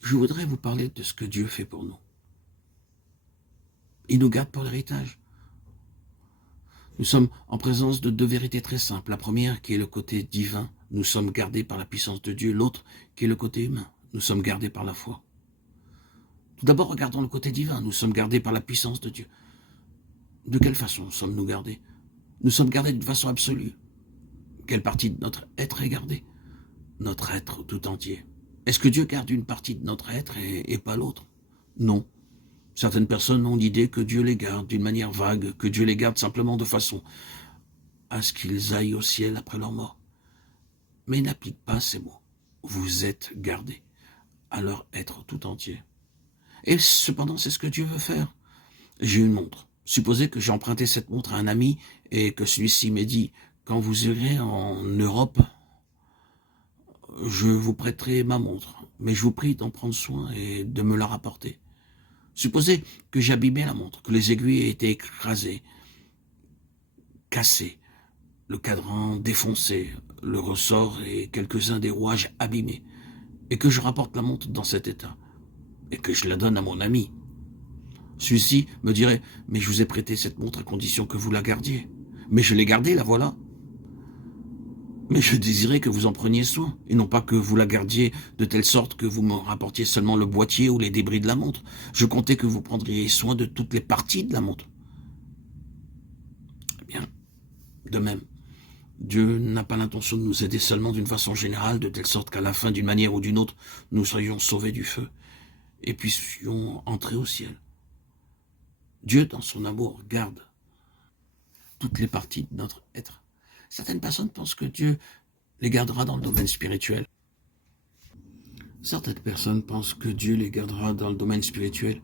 je voudrais vous parler de ce que Dieu fait pour nous. Il nous garde pour l'héritage. Nous sommes en présence de deux vérités très simples. La première qui est le côté divin, nous sommes gardés par la puissance de Dieu. L'autre qui est le côté humain, nous sommes gardés par la foi. Tout d'abord, regardons le côté divin, nous sommes gardés par la puissance de Dieu. De quelle façon sommes-nous gardés? Nous sommes gardés d'une façon absolue. Quelle partie de notre être est gardée? Notre être tout entier. Est-ce que Dieu garde une partie de notre être et pas l'autre? Non. Certaines personnes ont l'idée que Dieu les garde d'une manière vague, que Dieu les garde simplement de façon à ce qu'ils aillent au ciel après leur mort. Mais il n'applique pas ces mots. Vous êtes gardés à leur être tout entier. Et cependant, c'est ce que Dieu veut faire. J'ai une montre. Supposez que j'ai emprunté cette montre à un ami et que celui-ci m'ait dit « Quand vous irez en Europe, je vous prêterai ma montre, mais je vous prie d'en prendre soin et de me la rapporter. » Supposez que j'ai abîmé la montre, que les aiguilles aient été écrasées, cassées, le cadran défoncé, le ressort et quelques-uns des rouages abîmés, et que je rapporte la montre dans cet état, et que je la donne à mon ami. Celui-ci me dirait « Mais je vous ai prêté cette montre à condition que vous la gardiez. Mais je l'ai gardée, la voilà. Mais je désirais que vous en preniez soin, et non pas que vous la gardiez de telle sorte que vous me rapportiez seulement le boîtier ou les débris de la montre. Je comptais que vous prendriez soin de toutes les parties de la montre. » Eh bien, de même, Dieu n'a pas l'intention de nous aider seulement d'une façon générale, de telle sorte qu'à la fin, d'une manière ou d'une autre, nous soyons sauvés du feu et puissions entrer au ciel. Dieu, dans son amour, garde toutes les parties de notre être. Certaines personnes pensent que Dieu les gardera dans le domaine spirituel. Certaines personnes pensent que Dieu les gardera dans le domaine spirituel,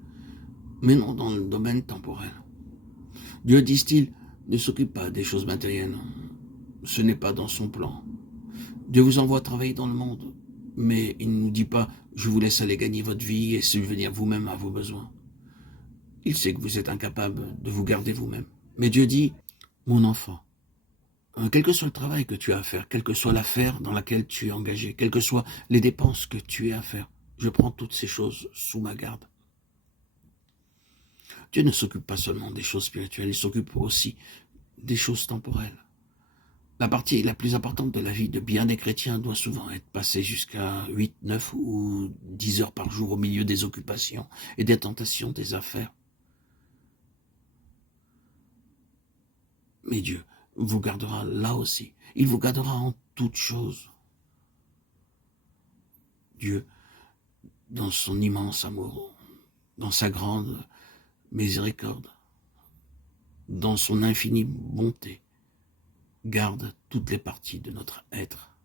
mais non dans le domaine temporel. Dieu, disent-ils, ne s'occupe pas des choses matérielles. Ce n'est pas dans son plan. Dieu vous envoie travailler dans le monde, mais il ne nous dit pas « je vous laisse aller gagner votre vie et subvenir vous-même à vos besoins ». Il sait que vous êtes incapable de vous garder vous-même. Mais Dieu dit « mon enfant, quel que soit le travail que tu as à faire, quelle que soit l'affaire dans laquelle tu es engagé, quelles que soient les dépenses que tu as à faire, je prends toutes ces choses sous ma garde. » Dieu ne s'occupe pas seulement des choses spirituelles, il s'occupe aussi des choses temporelles. La partie la plus importante de la vie de bien des chrétiens doit souvent être passée jusqu'à 8, 9 ou 10 heures par jour au milieu des occupations et des tentations des affaires. Mais Dieu vous gardera là aussi. Il vous gardera en toutes choses. Dieu, dans son immense amour, dans sa grande miséricorde, dans son infinie bonté, garde toutes les parties de notre être.